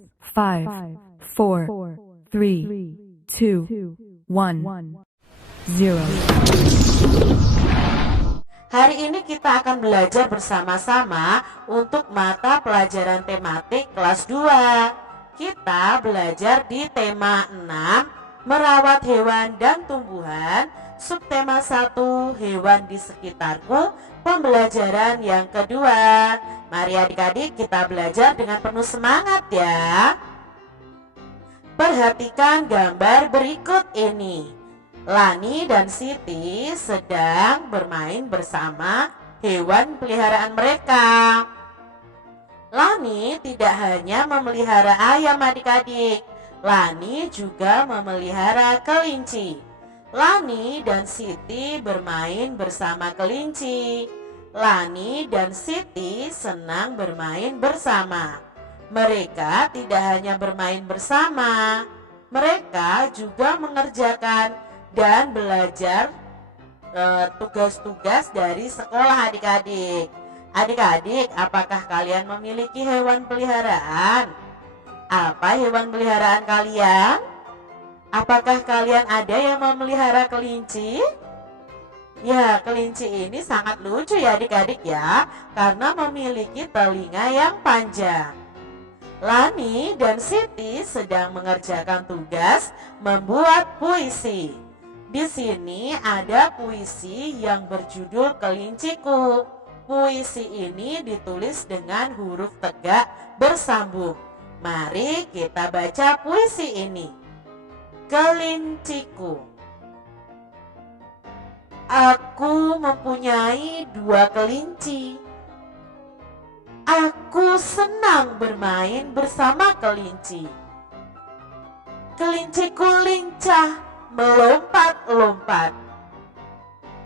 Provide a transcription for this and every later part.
5, 4, 3, 2, 1, 0. Hari ini kita akan belajar bersama-sama untuk mata pelajaran tematik kelas 2. Kita belajar di tema 6, merawat hewan dan tumbuhan, subtema 1, hewan di sekitarku, pembelajaran yang kedua. Mari adik-adik kita belajar dengan penuh semangat ya. Perhatikan gambar berikut ini. Lani dan Siti sedang bermain bersama hewan peliharaan mereka. Lani tidak hanya memelihara ayam adik-adik, Lani juga memelihara kelinci. Lani dan Siti bermain bersama kelinci. Lani dan Siti senang bermain bersama. Mereka tidak hanya bermain bersama, mereka juga mengerjakan dan belajar tugas-tugas dari sekolah adik-adik. Adik-adik, apakah kalian memiliki hewan peliharaan? Apa hewan peliharaan kalian? Apakah kalian ada yang memelihara kelinci? Ya, kelinci ini sangat lucu ya adik-adik ya, karena memiliki telinga yang panjang. Lani dan Siti sedang mengerjakan tugas membuat puisi. Di sini ada puisi yang berjudul Kelinciku. Puisi ini ditulis dengan huruf tegak bersambung. Mari kita baca puisi ini. Kelinciku. Aku mempunyai 2 kelinci. Aku senang bermain bersama kelinci. Kelinciku lincah melompat-lompat.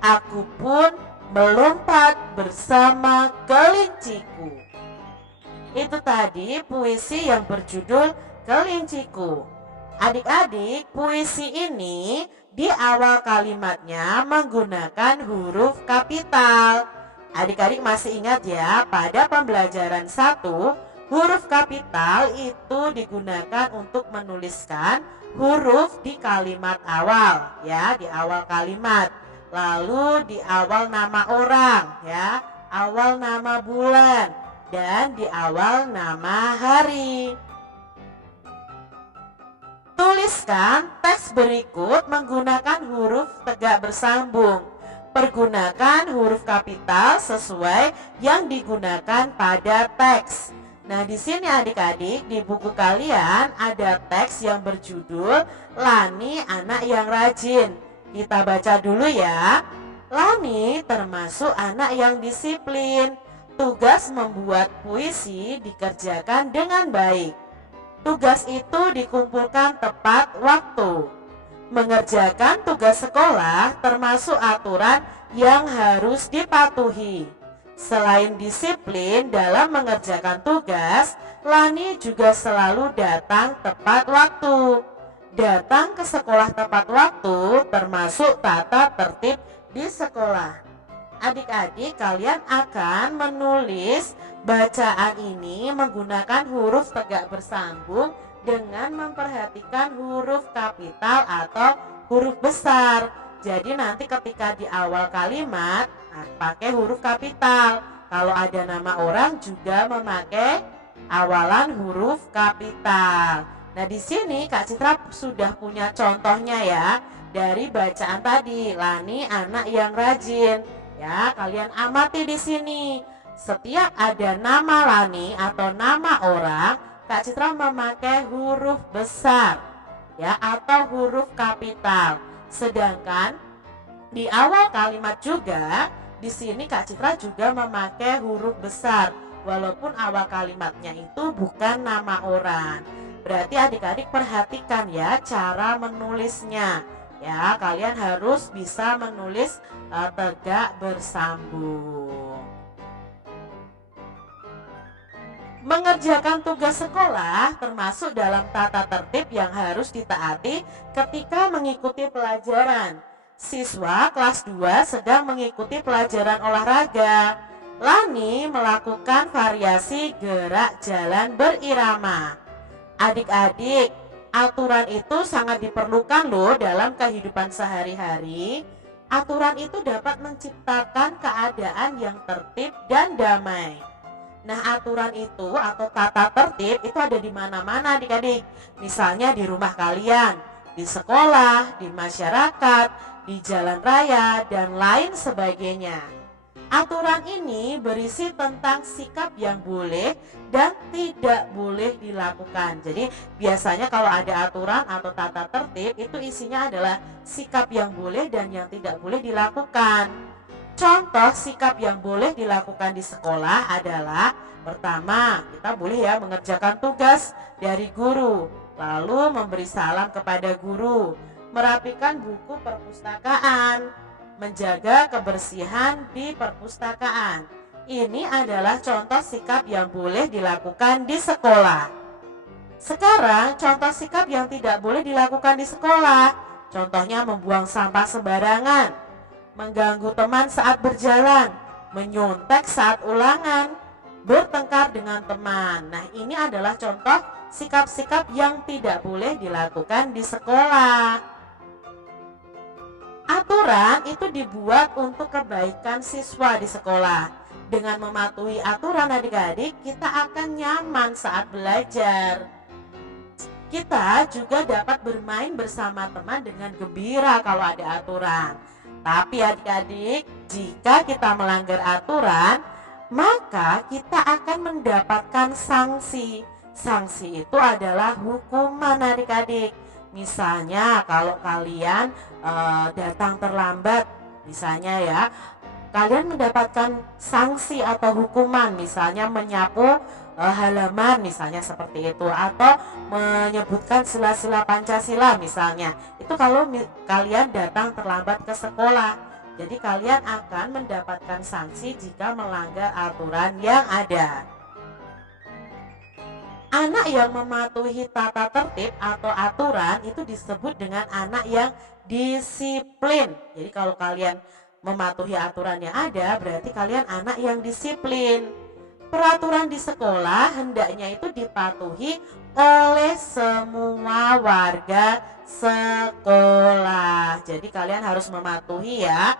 Aku pun melompat bersama kelinciku. Itu tadi puisi yang berjudul Kelinciku. Adik-adik, puisi ini di awal kalimatnya menggunakan huruf kapital. Adik-adik masih ingat ya, pada pembelajaran 1, huruf kapital itu digunakan untuk menuliskan huruf di kalimat awal, ya, di awal kalimat. Lalu di awal nama orang, ya, awal nama bulan, dan di awal nama hari. Tuliskan teks berikut menggunakan huruf tegak bersambung. Pergunakan huruf kapital sesuai yang digunakan pada teks. Nah, di sini adik-adik di buku kalian ada teks yang berjudul Lani anak yang rajin. Kita baca dulu ya. Lani termasuk anak yang disiplin. Tugas membuat puisi dikerjakan dengan baik. Tugas itu dikumpulkan tepat waktu. Mengerjakan tugas sekolah termasuk aturan yang harus dipatuhi. Selain disiplin dalam mengerjakan tugas, Lani juga selalu datang tepat waktu. Datang ke sekolah tepat waktu termasuk tata tertib di sekolah. Adik-adik, kalian akan menulis bacaan ini menggunakan huruf tegak bersambung dengan memperhatikan huruf kapital atau huruf besar. Jadi nanti ketika di awal kalimat pakai huruf kapital. Kalau ada nama orang juga memakai awalan huruf kapital. Nah, di sini Kak Citra sudah punya contohnya ya dari bacaan tadi, Lani anak yang rajin. Ya, kalian amati di sini. Setiap ada nama Lani atau nama orang, Kak Citra memakai huruf besar ya atau huruf kapital. Sedangkan di awal kalimat juga di sini Kak Citra juga memakai huruf besar walaupun awal kalimatnya itu bukan nama orang. Berarti adik-adik perhatikan ya cara menulisnya. Ya, kalian harus bisa menulis tegak bersambung. Mengerjakan tugas sekolah termasuk dalam tata tertib yang harus ditaati ketika mengikuti pelajaran. Siswa kelas 2 sedang mengikuti pelajaran olahraga. Lani melakukan variasi gerak jalan berirama. Adik-adik, aturan itu sangat diperlukan loh dalam kehidupan sehari-hari. Aturan itu dapat menciptakan keadaan yang tertib dan damai. Nah, aturan itu atau tata tertib itu ada di mana-mana adik-adik. Misalnya di rumah kalian, di sekolah, di masyarakat, di jalan raya, dan lain sebagainya. Aturan ini berisi tentang sikap yang boleh dan tidak boleh dilakukan. Jadi biasanya kalau ada aturan atau tata tertib itu isinya adalah sikap yang boleh dan yang tidak boleh dilakukan. Contoh sikap yang boleh dilakukan di sekolah adalah pertama, kita boleh ya mengerjakan tugas dari guru, lalu memberi salam kepada guru, merapikan buku perpustakaan, menjaga kebersihan di perpustakaan. Ini adalah contoh sikap yang boleh dilakukan di sekolah. Sekarang contoh sikap yang tidak boleh dilakukan di sekolah. Contohnya membuang sampah sembarangan, mengganggu teman saat berjalan, menyontek saat ulangan, bertengkar dengan teman. Nah, ini adalah contoh sikap-sikap yang tidak boleh dilakukan di sekolah. Aturan itu dibuat untuk kebaikan siswa di sekolah. Dengan mematuhi aturan adik-adik, kita akan nyaman saat belajar. Kita juga dapat bermain bersama teman dengan gembira kalau ada aturan. Tapi adik-adik, jika kita melanggar aturan, maka kita akan mendapatkan sanksi. Sanksi itu adalah hukuman adik-adik. Misalnya kalau kalian datang terlambat, misalnya ya, kalian mendapatkan sanksi atau hukuman, misalnya menyapu halaman misalnya seperti itu, atau menyebutkan sila-sila Pancasila misalnya. Itu kalau kalian datang terlambat ke sekolah. Jadi kalian akan mendapatkan sanksi jika melanggar aturan yang ada. Anak yang mematuhi tata tertib atau aturan itu disebut dengan anak yang disiplin. Jadi kalau kalian mematuhi aturan yang ada, berarti kalian anak yang disiplin. Peraturan di sekolah hendaknya itu dipatuhi oleh semua warga sekolah. Jadi kalian harus mematuhi ya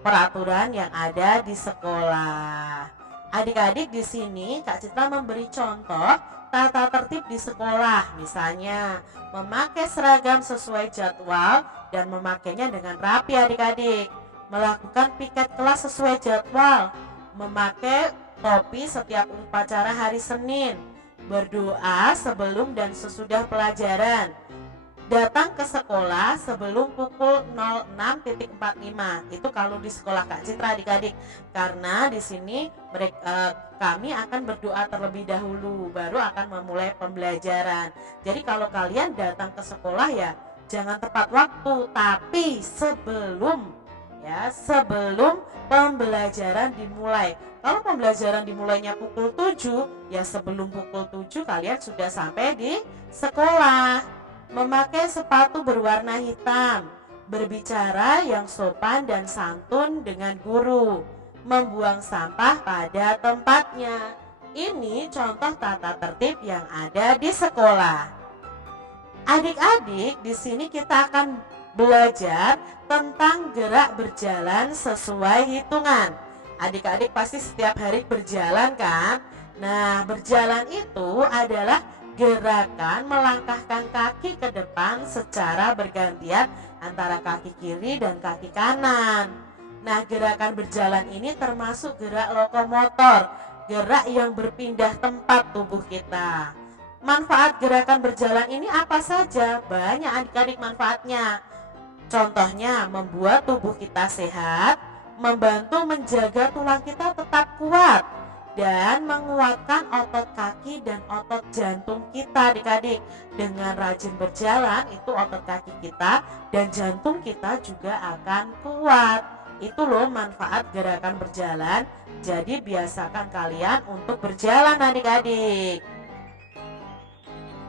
peraturan yang ada di sekolah. Adik-adik, di sini Kak Citra memberi contoh tata tertib di sekolah, misalnya memakai seragam sesuai jadwal dan memakainya dengan rapi adik-adik, melakukan piket kelas sesuai jadwal, memakai topi setiap upacara hari Senin, berdoa sebelum dan sesudah pelajaran, datang ke sekolah sebelum pukul 06.45. Itu kalau di sekolah Kak Citra adik-adik. Karena di sini kami akan berdoa terlebih dahulu, baru akan memulai pembelajaran. Jadi kalau kalian datang ke sekolah ya jangan tepat waktu, tapi sebelum pembelajaran dimulai. Kalau pembelajaran dimulainya pukul 7, ya sebelum pukul 7 kalian sudah sampai di sekolah. Memakai sepatu berwarna hitam, berbicara yang sopan dan santun dengan guru, membuang sampah pada tempatnya. Ini contoh tata tertib yang ada di sekolah. Adik-adik, di sini kita akan belajar tentang gerak berjalan sesuai hitungan. Adik-adik pasti setiap hari berjalan kan? Nah, berjalan itu adalah gerakan melangkahkan kaki ke depan secara bergantian antara kaki kiri dan kaki kanan. Nah, gerakan berjalan ini termasuk gerak lokomotor, gerak yang berpindah tempat tubuh kita. Manfaat gerakan berjalan ini apa saja? Banyak adik-adik manfaatnya. Contohnya membuat tubuh kita sehat, membantu menjaga tulang kita tetap kuat, dan menguatkan otot kaki dan otot jantung kita adik-adik. Dengan rajin berjalan itu otot kaki kita dan jantung kita juga akan kuat. Itu loh manfaat gerakan berjalan. Jadi biasakan kalian untuk berjalan adik-adik.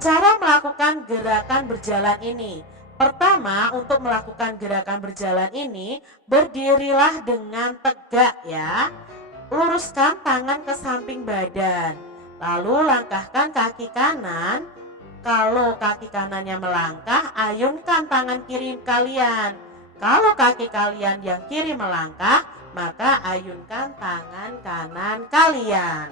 Cara melakukan gerakan berjalan ini. Pertama, untuk melakukan gerakan berjalan ini, berdirilah dengan tegak ya. Luruskan tangan ke samping badan, lalu langkahkan kaki kanan Kalau kaki kanannya melangkah, ayunkan tangan kiri kalian. Kalau kaki kalian yang kiri melangkah, maka ayunkan tangan kanan kalian.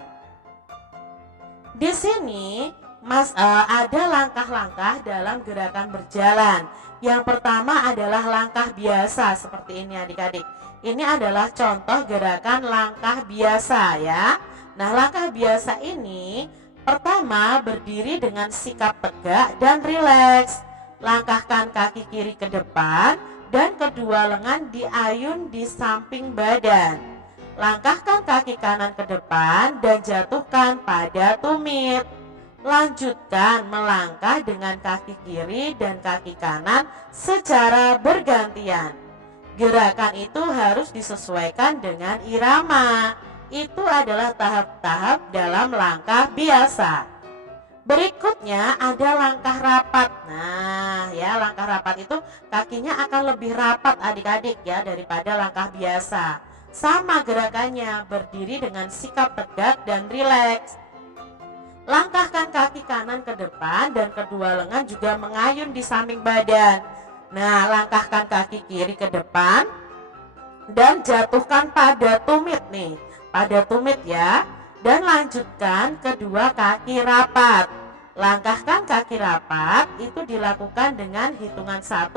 Di sini ada langkah-langkah dalam gerakan berjalan. Yang pertama adalah langkah biasa seperti ini adik-adik. Ini adalah contoh gerakan langkah biasa ya. Nah, langkah biasa ini pertama berdiri dengan sikap tegak dan rileks. Langkahkan kaki kiri ke depan dan kedua lengan diayun di samping badan. Langkahkan kaki kanan ke depan dan jatuhkan pada tumit. Lanjutkan melangkah dengan kaki kiri dan kaki kanan secara bergantian. Gerakan itu harus disesuaikan dengan irama. Itu adalah tahap-tahap dalam langkah biasa. Berikutnya ada langkah rapat. Nah, ya, langkah rapat itu kakinya akan lebih rapat adik-adik ya daripada langkah biasa. Sama gerakannya, berdiri dengan sikap tegak dan rileks. Langkahkan kaki kanan ke depan dan kedua lengan juga mengayun di samping badan. Nah, langkahkan kaki kiri ke depan dan jatuhkan pada tumit nih. Pada tumit ya. Dan lanjutkan kedua kaki rapat. Langkahkan kaki rapat itu dilakukan dengan hitungan 1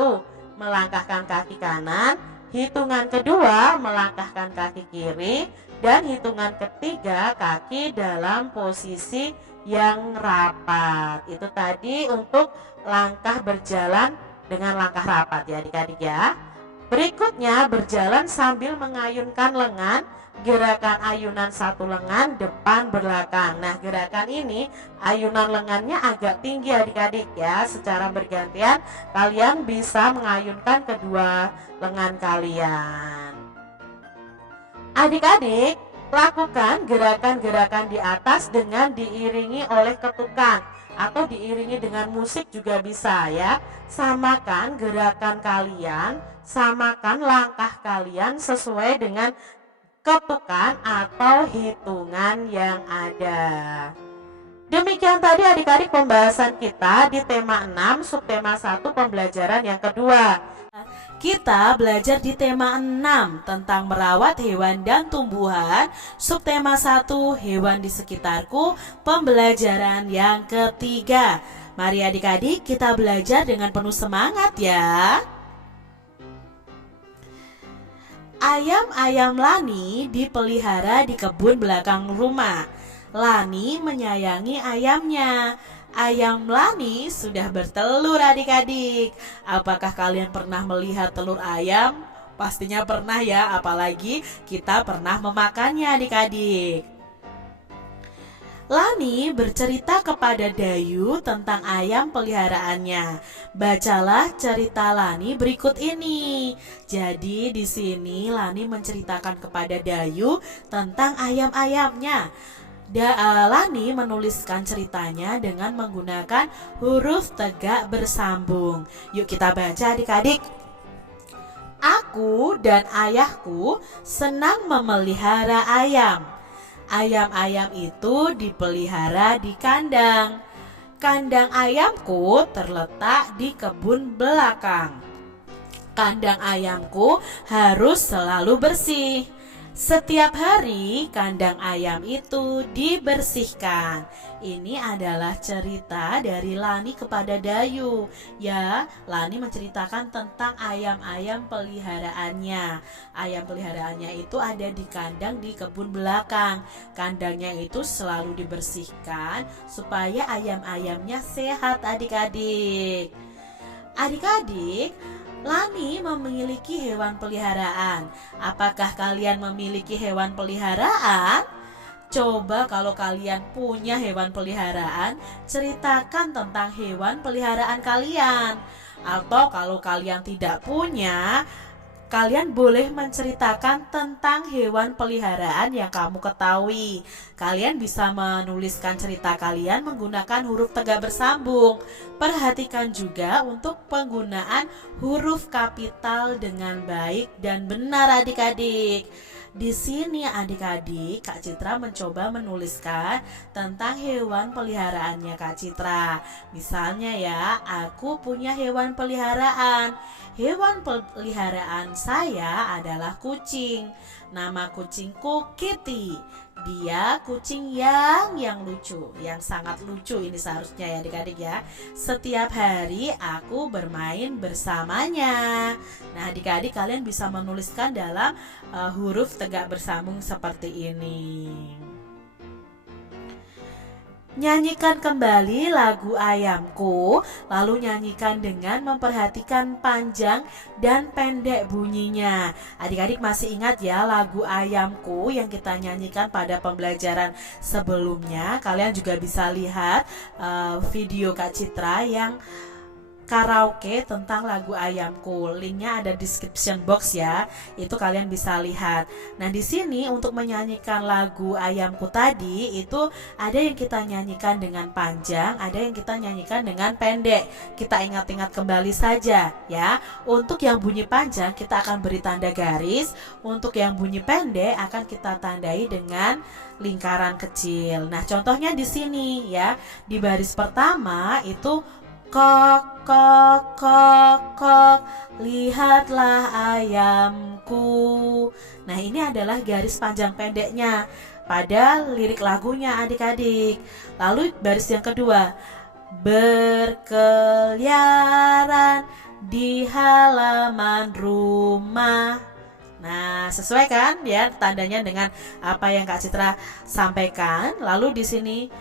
melangkahkan kaki kanan, hitungan kedua melangkahkan kaki kiri, dan hitungan ketiga kaki dalam posisi yang rapat. Itu tadi untuk langkah berjalan dengan langkah rapat ya adik-adik ya. Berikutnya berjalan sambil mengayunkan lengan. Gerakan ayunan satu lengan depan belakang. Nah, gerakan ini ayunan lengannya agak tinggi adik-adik ya. Secara bergantian kalian bisa mengayunkan kedua lengan kalian. Adik-adik, lakukan gerakan-gerakan di atas dengan diiringi oleh ketukan atau diiringi dengan musik juga bisa ya. Samakan gerakan kalian, samakan langkah kalian sesuai dengan ketukan atau hitungan yang ada. Demikian tadi adik-adik pembahasan kita di tema 6 subtema 1 pembelajaran yang kedua. Kita belajar di tema 6 tentang merawat hewan dan tumbuhan, subtema 1 hewan di sekitarku, pembelajaran yang ketiga. Mari adik-adik kita belajar dengan penuh semangat ya. Ayam-ayam Lani dipelihara di kebun belakang rumah. Lani menyayangi ayamnya. Ayam Lani sudah bertelur adik-adik. Apakah kalian pernah melihat telur ayam? Pastinya pernah ya, apalagi kita pernah memakannya adik-adik. Lani bercerita kepada Dayu tentang ayam peliharaannya. Bacalah cerita Lani berikut ini. Jadi di sini Lani menceritakan kepada Dayu tentang ayam-ayamnya. Lani menuliskan ceritanya dengan menggunakan huruf tegak bersambung. Yuk kita baca adik-adik. Aku dan ayahku senang memelihara ayam. Ayam-ayam itu dipelihara di kandang. Kandang ayamku terletak di kebun belakang. Kandang ayamku harus selalu bersih. Setiap hari kandang ayam itu dibersihkan. Ini adalah cerita dari Lani kepada Dayu. Ya, Lani menceritakan tentang ayam-ayam peliharaannya. Ayam peliharaannya itu ada di kandang di kebun belakang. Kandangnya itu selalu dibersihkan supaya ayam-ayamnya sehat adik-adik. Adik-adik, Lani memiliki hewan peliharaan. Apakah kalian memiliki hewan peliharaan? Coba kalau kalian punya hewan peliharaan, ceritakan tentang hewan peliharaan kalian. Atau kalau kalian tidak punya, kalian boleh menceritakan tentang hewan peliharaan yang kamu ketahui. Kalian bisa menuliskan cerita kalian menggunakan huruf tegak bersambung. Perhatikan juga untuk penggunaan huruf kapital dengan baik dan benar adik-adik. Di sini adik-adik, Kak Citra mencoba menuliskan tentang hewan peliharaannya Kak Citra. Misalnya ya, aku punya hewan peliharaan. Hewan peliharaan saya adalah kucing. Nama kucingku Kitty. Dia kucing yang lucu, yang sangat lucu ini seharusnya ya adik-adik ya. Setiap hari aku bermain bersamanya. Nah adik-adik kalian bisa menuliskan dalam huruf tegak bersambung seperti ini. Nyanyikan kembali lagu Ayamku, lalu nyanyikan dengan memperhatikan panjang dan pendek bunyinya. Adik-adik masih ingat ya lagu Ayamku yang kita nyanyikan pada pembelajaran sebelumnya? Kalian juga bisa lihat video Kak Citra yang karaoke tentang lagu Ayamku. Linknya ada di description box ya. Itu kalian bisa lihat. Nah, di sini untuk menyanyikan lagu Ayamku tadi itu ada yang kita nyanyikan dengan panjang, ada yang kita nyanyikan dengan pendek. Kita ingat-ingat kembali saja ya. Untuk yang bunyi panjang kita akan beri tanda garis, untuk yang bunyi pendek akan kita tandai dengan lingkaran kecil. Nah, contohnya di sini ya. Di baris pertama itu kok, kok, kok, kok, lihatlah ayamku. Nah ini adalah garis panjang pendeknya pada lirik lagunya adik-adik. Lalu baris yang kedua, berkeliaran di halaman rumah. Nah, sesuai kan ya tandanya dengan apa yang Kak Citra sampaikan. Lalu di sini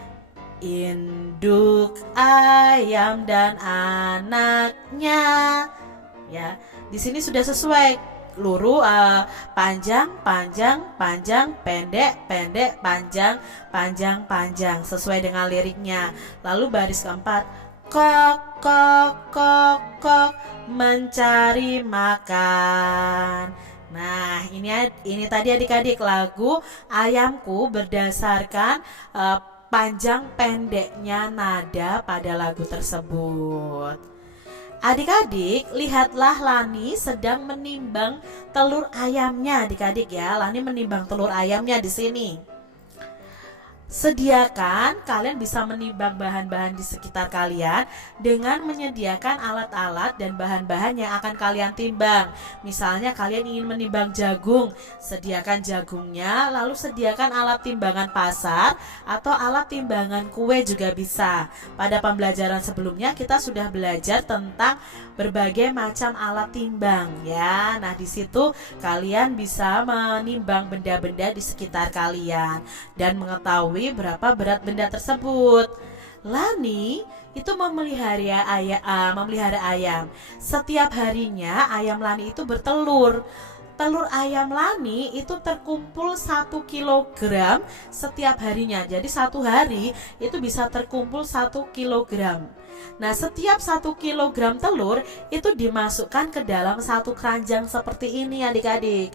induk ayam dan anaknya. Ya, di sini sudah sesuai lurus, panjang, panjang, panjang, pendek, pendek, panjang, panjang, panjang, sesuai dengan liriknya. Lalu baris keempat, kok, kok, kok, kok, mencari makan. Nah, ini tadi adik-adik lagu Ayamku berdasarkan panjang pendeknya nada pada lagu tersebut. Adik-adik, lihatlah Lani sedang menimbang telur ayamnya adik-adik ya. Lani menimbang telur ayamnya di sini. Sediakan, kalian bisa menimbang bahan-bahan di sekitar kalian dengan menyediakan alat-alat dan bahan-bahan yang akan kalian timbang. Misalnya kalian ingin menimbang jagung, sediakan jagungnya, lalu sediakan alat timbangan pasar atau alat timbangan kue juga bisa. Pada pembelajaran sebelumnya kita sudah belajar tentang berbagai macam alat timbang ya. Nah, di situ kalian bisa menimbang benda-benda di sekitar kalian dan mengetahui berapa berat benda tersebut. Lani itu memelihara ayam. Setiap harinya ayam Lani itu bertelur. Telur ayam Lani itu terkumpul 1 kilogram setiap harinya. Jadi satu hari itu bisa terkumpul 1 kilogram. Nah, setiap 1 kilogram telur itu dimasukkan ke dalam satu keranjang seperti ini adik-adik.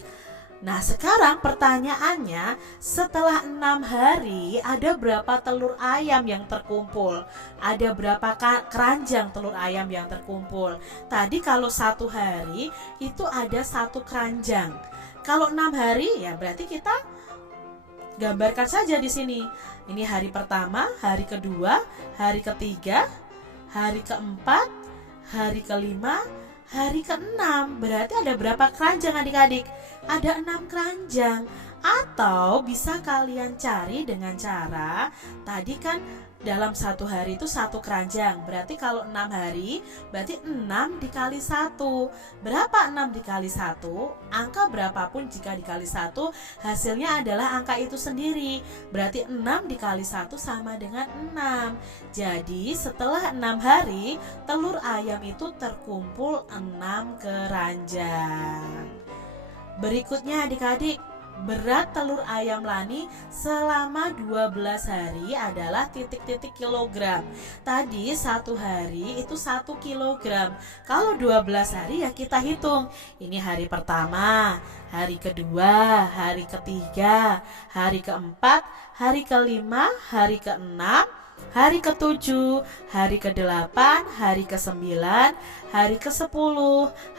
Nah, sekarang pertanyaannya, setelah 6 hari ada berapa telur ayam yang terkumpul? Ada berapa keranjang telur ayam yang terkumpul? Tadi kalau 1 hari itu ada 1 keranjang. Kalau 6 hari ya berarti kita gambarkan saja di sini. Ini hari pertama, hari kedua, hari ketiga, hari keempat, hari kelima, hari ke-6. Berarti ada berapa keranjang adik-adik? Ada 6 keranjang. Atau bisa kalian cari dengan cara, tadi kan dalam 1 hari itu 1 keranjang. Berarti kalau 6 hari, berarti 6 dikali 1. Berapa 6 dikali 1? Angka berapapun jika dikali 1, hasilnya adalah angka itu sendiri. Berarti 6 dikali 1 sama dengan 6. Jadi setelah 6 hari, telur ayam itu terkumpul 6 keranjang. Berikutnya adik-adik, berat telur ayam Lani selama 12 hari adalah titik-titik kilogram. Tadi 1 hari itu 1 kilogram. Kalau 12 hari ya kita hitung. Ini hari pertama, hari kedua, hari ketiga, hari keempat, hari kelima, hari keenam, hari ke-7, hari ke-8, hari ke-9, hari ke-10,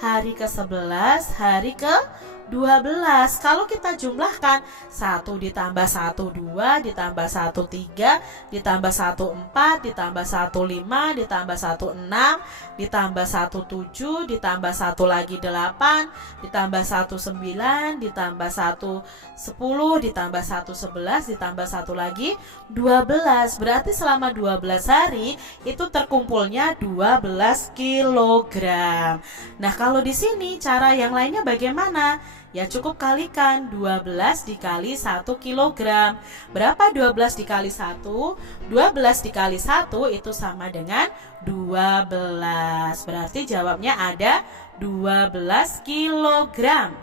hari ke-11, hari ke-12. 12. Kalau kita jumlahkan 1 ditambah 1 2 ditambah 1 3 ditambah 1 4 ditambah 1 5 ditambah 1 6 ditambah 1 7 ditambah 1 lagi 8 ditambah 1 9 ditambah 1 10 ditambah 1 11 ditambah 1 lagi 12. Berarti selama 12 hari itu terkumpulnya 12 kilogram. Nah, kalau di sini cara yang lainnya bagaimana? Ya cukup kalikan 12 dikali 1 kilogram. Berapa 12 dikali 1? 12 dikali 1 itu sama dengan 12. Berarti jawabnya ada 12 kilogram.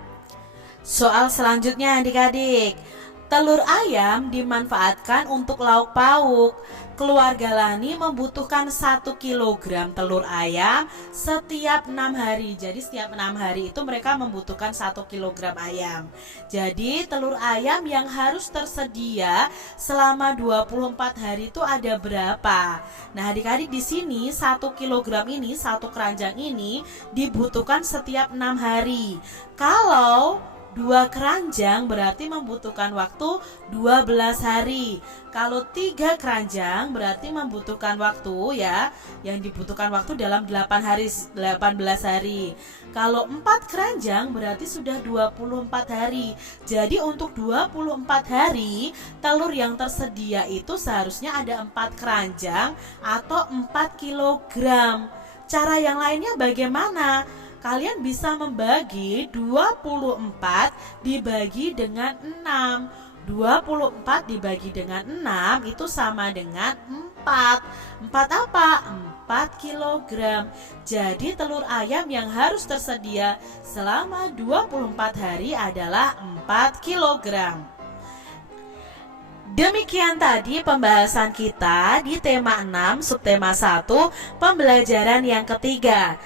Soal selanjutnya adik-adik. Telur ayam dimanfaatkan untuk lauk pauk. Keluarga Lani membutuhkan 1 kilogram telur ayam setiap 6 hari. Jadi setiap 6 hari itu mereka membutuhkan 1 kilogram ayam. Jadi telur ayam yang harus tersedia selama 24 hari itu ada berapa? Nah, adik-adik di sini 1 kilogram ini, 1 keranjang ini dibutuhkan setiap 6 hari. Kalau 2 keranjang berarti membutuhkan waktu 12 hari. Kalau 3 keranjang berarti membutuhkan waktu yang dibutuhkan waktu dalam 18 hari. Kalau 4 keranjang berarti sudah 24 hari. Jadi untuk 24 hari telur yang tersedia itu seharusnya ada 4 keranjang atau 4 kilogram. Cara yang lainnya bagaimana? Kalian bisa membagi 24 dibagi dengan 6. 24 dibagi dengan 6 itu sama dengan 4. 4 apa? 4 kilogram. Jadi telur ayam yang harus tersedia selama 24 hari adalah 4 kilogram. Demikian tadi pembahasan kita di tema 6 subtema 1 pembelajaran yang ketiga.